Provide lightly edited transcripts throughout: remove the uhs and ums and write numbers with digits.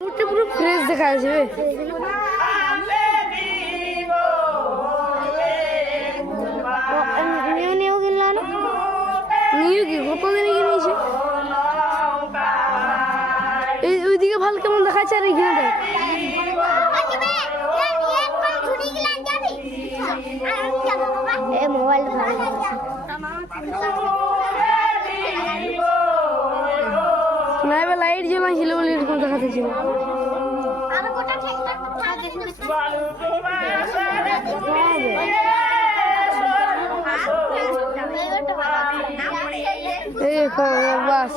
পুরো ফ্রেশ দেখা যাচ্ছে নিউ কিনলাম নিউ কি কতদিনে কিনেছে ওইদিকে ভালো কেমন দেখাচ্ছে আর এখানে দেখ মোবাইল না এবার লাইট জ্বলা ছিল বলে এরকম দেখাতে ছিল বাস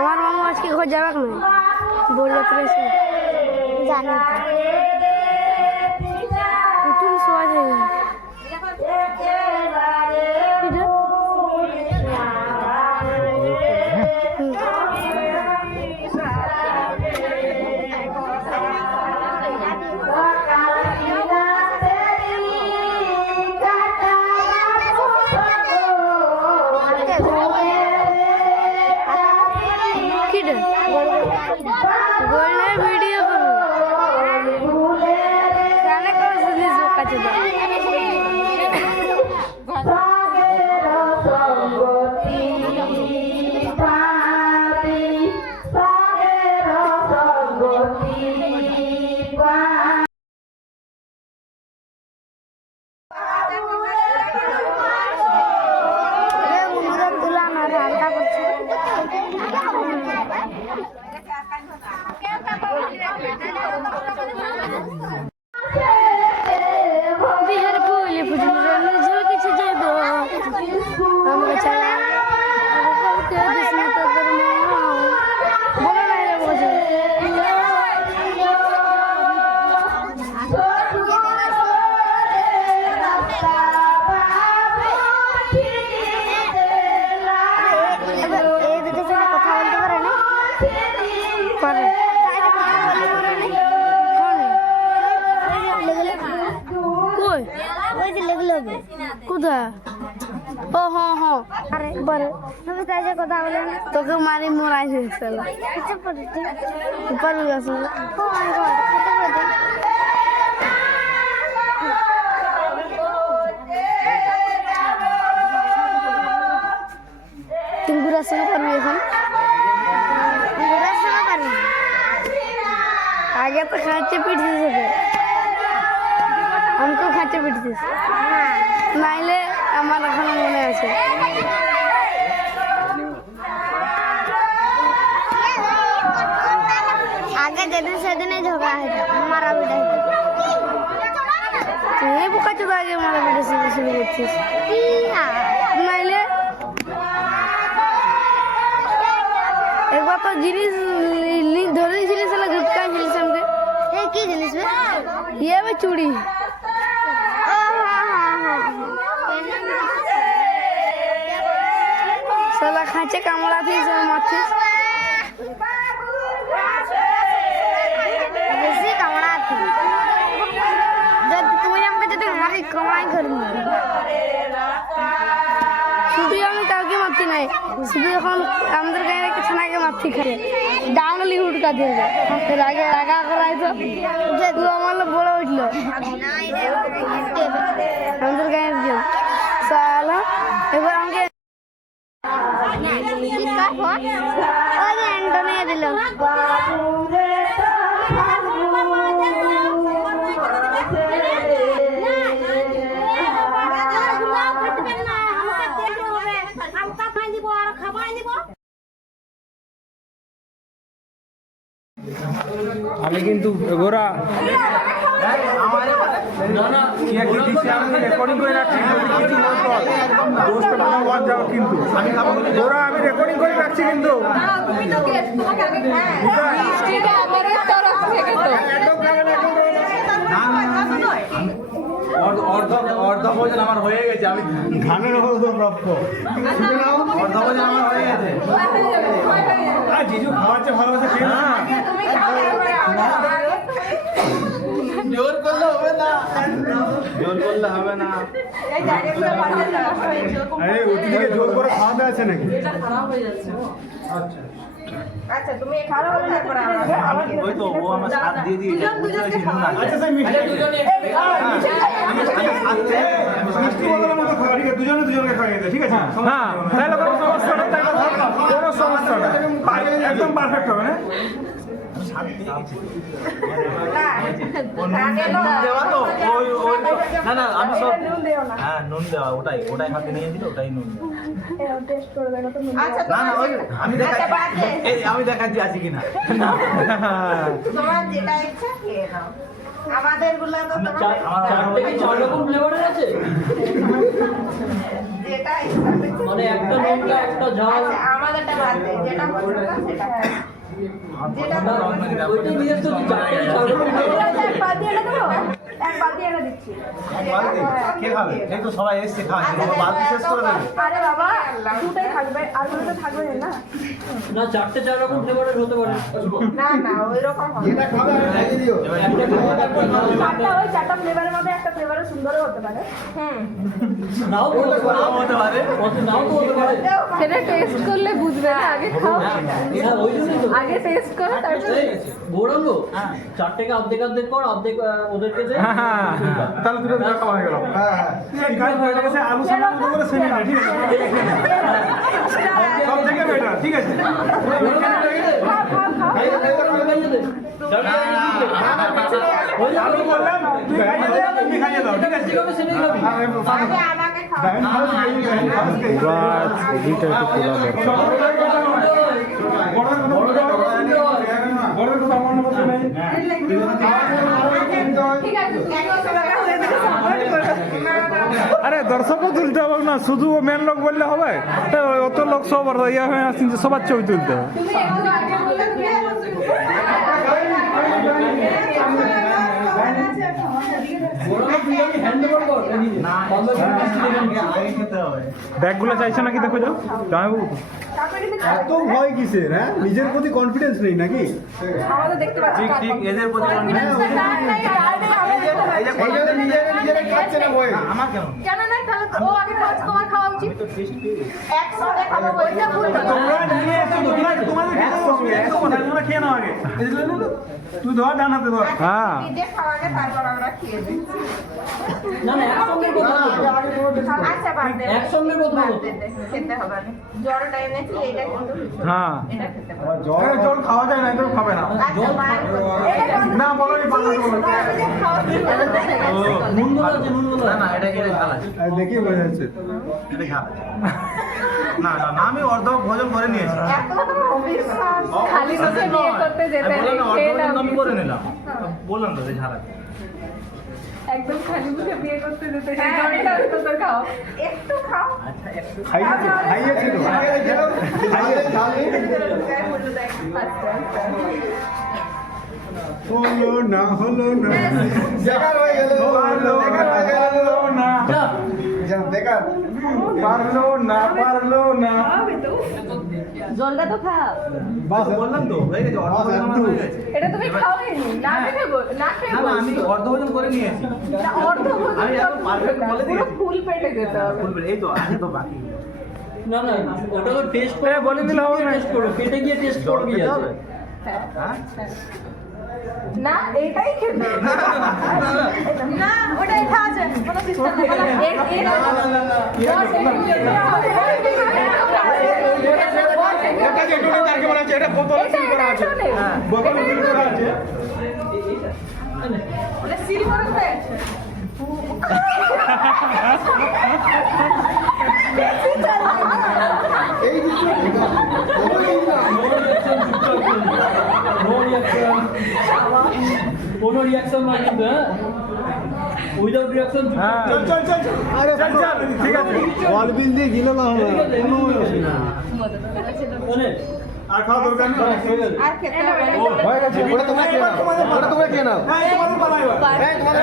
আমার মামা আজকে ঘর যাবে না বরযাত্রা এসে জানি নতুন সবাই ভিডিও গানে করে জিনিস কাছে তোকে মারি মোরাই হয়েছিল তুই ঘুরার সঙ্গে পারবি এখন আগে তো খাঁচে পিটছিস আমাকেও খাঁচে পিটছিস নাইলে আমার এখনো মনে আছে আগে যেদিন সেদিনে ঝগড়া হতো মারা পিটা হতো তুই বোকা চোদা আগে মারা পিটা শুরু করছিস নাইলে একবার তো জিনিস ধরে নিয়েছিলিস তাহলে গুটকা খেলিস আমাকে কি জিনিস ইয়ে চুড়ি সালা খাঁচে কামড়া থিস মারছিস বেশি কামড়া থিস যদি তুই আমাকে যদি মারি কামাই করবি শুধু আমি কাউকে মারছি নাই শুধু এখন আমাদের গায়ে একটা ছানাকে মারছি খাই ডাঙলি হুটকা দিয়ে রাগে রাগা করাইতো যে তুই আমার বড় উঠলো আমাদের গায়ে সালা এবার আমাকে দিল খাবাই দিব আমি কিন্তু গোরা রেকর্ডিং করে রাখছি কিন্তু গোরা আমি রেকর্ডিং করে রাখছি কিন্তু অর্ধ ভোজন আমার হয়ে গেছে, আমি ধানের প্রাপ্য অর্ধ ভোজন আমার হয়ে গেছে। জিজু খাওয়াচ্ছে ভালোবাসে জোর করলে হবে না, জোর করলে হবে না। আরে ওদিকে জোর করে খাওয়াতে আছে নাকি? আচ্ছা তুমি খারাপ হলে না করে ওই তো ও আমার সাথ দিয়ে দিয়েছে। আচ্ছা স্যার মিষ্টি বদলের মতো খাওয়া, ঠিক আছে? দুজনে দুজনকে খাইয়ে দে, ঠিক আছে? হ্যাঁ তাহলে কোনো সমস্যা নেই, কোনো সমস্যা নেই, একদম পারফেক্ট হবে না। না না আমি সব হ্যাঁ নুন দেওয়া, ওটাই হাতে নিয়ে দিল, ওটাই নুন। আচ্ছা না না ওই আমি দেখাচ্ছি, এই আমি দেখাচ্ছি আছে কিনা। তোমার যেটা ইচ্ছা খেয়ে নাও, আমাদের গুলো তো তোমার চার রকম ফ্লেভারের আছে, যেটা ইচ্ছা মানে একটা লঙ্কা একটা ঝাল। আচ্ছা আমাদেরটা বাদ দে, যেটা পছন্দ সেটা যেটা ওইটা নিয়ে তো চারটে চার রকম এক বাদ দিয়ে এটা দিচ্ছি। কে খাবে? এই তো সবাই এসছে খাওয়াচ্ছে, বাবা বাদ শেষ করে দেবে। আরে বাবা দুটাই থাকবে, আর দুটো থাকবে না। না চারটে চার রকম ফ্লেভারের হতে পারে। না না ওই রকম হবে না। চারটা ফ্লেভারের মধ্যে একটা ফ্লেভারের সুন্দরও হতে পারে। নাও তো হতে পারে, নাও হতে পারে। নাও তো হতে পারে। সেটা টেস্ট করলে বুঝবে না, আগে খাও, হ্যাঁ ওই জন্যই তো। আগে টেস্ট করো তারপরে। গৌরাঙ্গ চারটেকে অর্ধেক অর্ধেক কর, অর্ধেক ওদেরকে দে। তাহলে দুটো দুটো খাওয়া হয়ে গেল। আলু সামনে মতো করে সেনে না, ঠিক আছে? সব থেকে বেটার, ঠিক আছে? আমি বললাম তুই খাইয়ে দে, তুমি খাইয়ে দাও, ঠিক আছে? আগে আমাকে আরে দর্শকও তুলতে হবে না, শুধু মেন লোক বললে হবে? অত লোক সব ইয়ে হয়ে আসছেন যে সবার ছবি তুলতে হবে। ব্যাগগুলো চাইছে নাকি দেখো, যাও জানাবো। এত ভয় কিসের? হ্যাঁ নিজের প্রতি কনফিডেন্স নেই নাকি? ঠিক ঠিক এদের প্রতি কনফিডেন্স নিজেরা খাচ্ছে না ভয়। আমার কেন? কেন না, তাহলে ও আগে খাওয়াচ্ছে, তোমার খাওয়া উচিত। একসাথে খাবো ওইটা ভুল না। তোমরা নিয়ে এসো, তোমাদের খেতে হবে, এত কথা তোমরা খেয়ে নাও আগে। তুই ধর ডানাতে ধর। হ্যাঁ নিজে খাওয়াকে তারপর আমরা খেয়ে দিচ্ছি। না না একসঙ্গে কথা বলবো। আচ্ছা বাদ দে, একসঙ্গে কথা বাদ বলবো। দে, খেতে হবে না। জ্বরটা এনেছি, এটা কিন্তু হ্যাঁ এটা খেতে হবে। জল খাওয়া যায় না, একদম খাবে না। আচ্ছা বাদ দে। না বলো নি, পাল্লা বলো। নুন গুলো আছে, নুন গুলো না না এটা ঝাল আছে, দেখি বোঝা যাচ্ছে। এটা ঝাল আছে। না না না আমি অর্ধ ভোজন করে নিয়েছি। এত অবিশ্বাস। খালি মুখে বিয়ে করতে যেতে আমি বললাম না, অর্ধ খেয়ে ভোজন নাও। আমি করে নিলাম, বললাম তো যে ঝাল আছে। একদম খালি মুখে বিয়ে করতে যেতে জলটা অন্তত খাও। একটু খাও। খাইয়েছে তো। হলো না হলো না, হলো না, পারলো না। জলটা তো খাও। বললাম তো হয়ে গেছে, অর্ধ ভোজন আমার হয়ে গেছে। এটা তুমি খাওনি, না খেয়ে না খেয়ে না না আমি বলছো। অর্ধ ভোজন করে নিয়েছি। না, অর্ধ ভোজন আমি এখন perfect বলে পুরো দিয়েছি। ফুল পেটে যেতে হবে। বলবে এই তো আছে তো বাকি। না না ওটা তো টেস্ট করে বলে দিলে হবে না। টেস্ট করো, পেটে গিয়ে টেস্ট করো কি আছে। হ্যাঁ না এটাই খেতে না, ওটাই খাওয়া যায়, কোনো সিস্টেম নেই। এটা যে টোটো তারকে বলা আছে, এটা বোতলে সিল করা আছে। বোতলে সিল করা আছে। ওটা সিল করে দেয়। নো রিঅ্যাকশন কোনো রিয়াকশন নয় কিন্তু, হ্যাঁ উইদাউট রিয়াকশন। হ্যাঁ চল চল চল আরে চল চল ঠিক আছে বল বিল দিয়ে গিলে না হবে আর খাওয়া দরকার নেই আর খেতে হবে না। হয়ে গেছে ওটা তোমরা খেয়ে নাও ওটা তোমরা খেয়ে নাও হ্যাঁ তোমাদের বানাই এই তোমাদের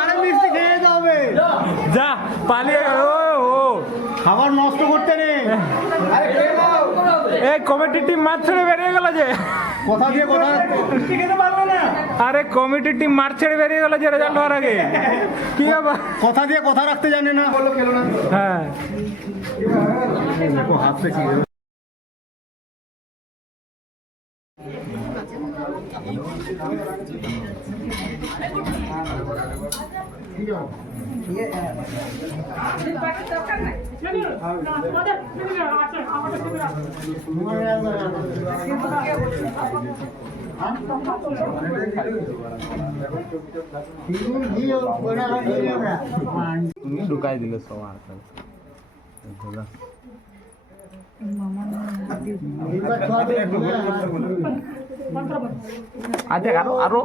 আরে মিষ্টি খেয়ে যাবে যা পালিয়ে গেল ও খাবার নষ্ট করতে নেই আরে খেয়ে নাও এই কমিটি টিম মাঠ ছেড়ে বেরিয়ে গেল যে কথা দিয়ে কথা মিষ্টি খেতে পারলো না আরে কমিটি টিম মাঠ ছেড়ে বেরিয়ে গেল যে রেজাল্ট হওয়ার আগে কি ব্যাপার কথা দিয়ে কথা রাখতে জানে না বললো খেলো না হ্যাঁ দেখো হাতটা কি তুমি ঢুকাই দিলে সবার আচ্ছা আরো আরো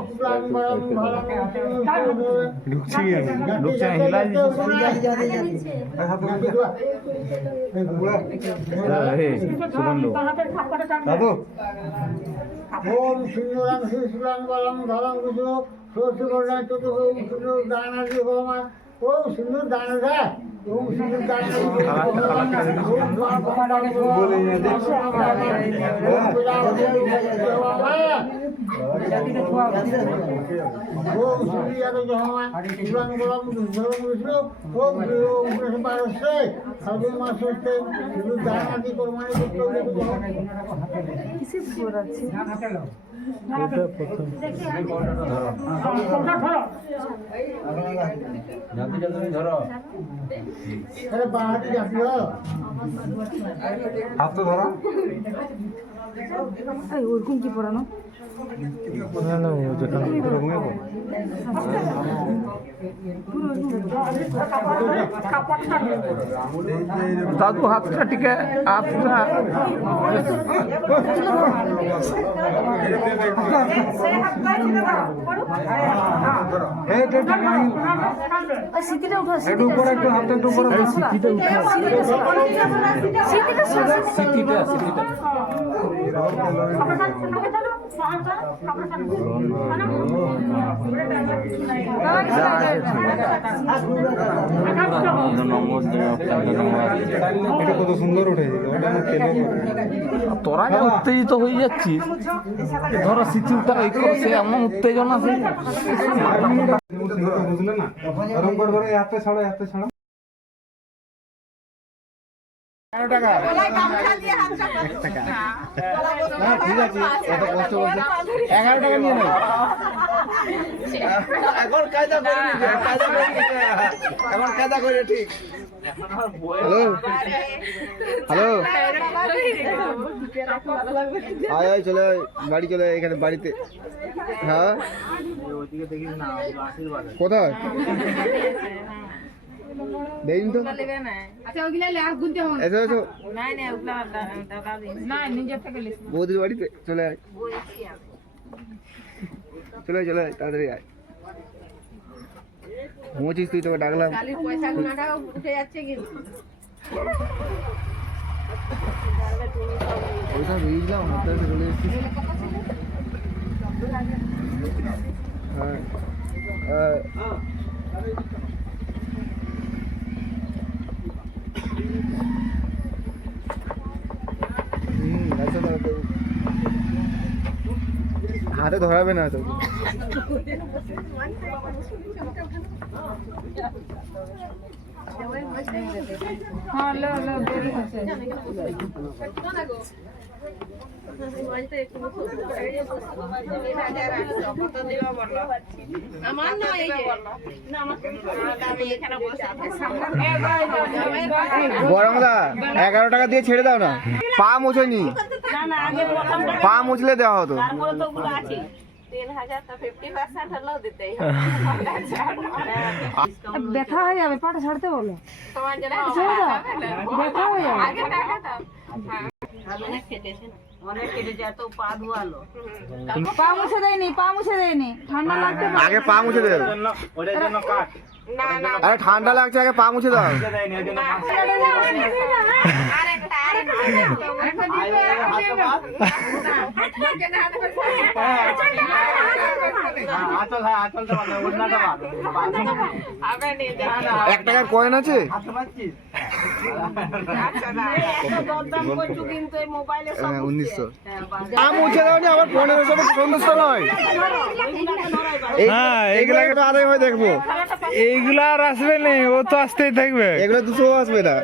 ঢুকছি ঢুকছে হিলাই দাদু ওম সিংহরাম শ্রী সুরাং বলম ধরম বিষ্ণু সরস্বতী করলাম চতুর্ভুজ সিন্ধু দানাদি ভগবান ওম সিন্ধু দানাদা ওম সিন্ধু দানাদি ওম শ্রী আদৌ ভগবান সুরাং বলম ধরম বিষ্ণু ওম ওম পারস্যে সর্বে মাসস্তে সিন্ধু দানাদি কর্মাণি আরে বাহাটি যাচ্ছিল হাত তো ধরো ওরকম কি পড়ানো? দাদু হাতটা টিকে হাতটা স্মৃতিটা উঠো, একটু উপরে একটু হাতটা একটু উপরে সিটিটা উঠে সিটিটা এটা কত সুন্দর উঠে তোরা যে উত্তেজিত হয়ে যাচ্ছিস ধরো স্মৃতিটা সে এমন উত্তেজনা আছে বুঝলে না এরকম করে ধরো হাতে ছাড়ো হাতে ছাড়ো 11 টাকা ঠিক আছে এত কষ্ট করছে 11 টাকা নিয়ে নাও এখন কায়দা করে নিতে এখন কায়দা করে ঠিক হ্যালো হ্যালো আয় আয় চলে বাড়ি চলে এখানে বাড়িতে হ্যাঁ কোথায় দেইন তো আচ্ছা ওগুলা লেখা গুনতে হবে এসো এসো না না ওগুলা দাদা দিন না নিজে থেকে লিখ বৌদির বাড়িতে চলে আয় চলে আয় তাড়াতাড়ি আয় ঘুমোচ্ছিস তুই তোকে ডাকলাম খালি পয়সা গুনাটা উঠে যাচ্ছে কিন্তু ওইটা বুঝলাম ওটা চলে এসেছিস হ্যাঁ হাতে ধরাবে না তো হ্যাঁ লো লো দেরি হচ্ছে আমার না এই যে আমি এখানে বসে বরংদা 11 টাকা দিয়ে ছেড়ে দাও না পা মোছনি পা মুছলে দেওয়া হতো তারপরে তো ওগুলো আছে 3000 তো 50% হলেও দিতেই ব্যথা হয়ে যাবে পাটা ছাড়তে বলো তোমার জন্য ব্যথা হয়ে যাবে আগে টাকা দাও হ্যাঁ খেটেছে না অনেক কেটেছে, এত পা ধোয়ালো। পা মুছে দেয়নি ঠান্ডা লাগতে পারে। আগে পা মুছে দে, ওটার জন্য কাট। আরে ঠান্ডা লাগছে, আগে পা মুছে দাও। এক টাকার কয়েন আছে? দরদাম করছো কিন্তু এই মোবাইলে সব 1900। পা মুছে দাও, আবার 1500 সন্তুষ্ট নয়। হ্যাঁ, এগুলা এগুলো আদায় হয় দেখবো। এইগুলা আর আসবে না, ও তো আসতেই থাকবে। এগুলো 200 আসবে না।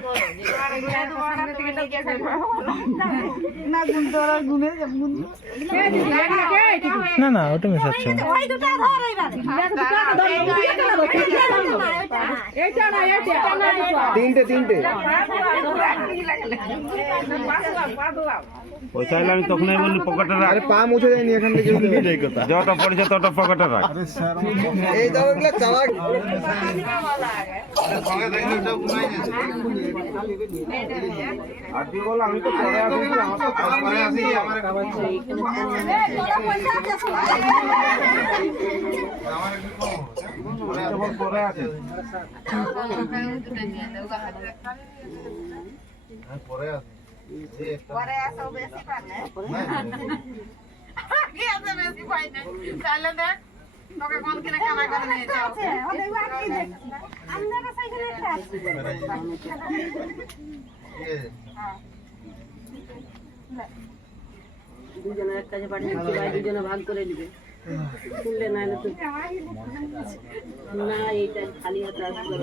না না, ওটা মেশাচ্ছে না। তিনটে ওই চাইলে আমি তখনই বললি পকেটে রাখ। আরে পা মুছে দেয়নি এখান থেকে। যত পড়েছে তত পকেটে রাখ। এই দাও, এগুলো চালাক। আর তুই বল আমি তো পরে আসি, আমার পরে আসি। পরে আসো বেশি পানে। কি আছে বেশি পাই না। তাহলে দেখ তোকে কোন কিনে কানা করে নিয়ে যাও। আমরা সাইকেলে একটা আছে। দুজনের এক কাছে পাঠিয়ে দিচ্ছি, ভাই দুজনে ভাগ করে নিবে। শুনলে না তো না, এইটা খালি হাতে আসবে।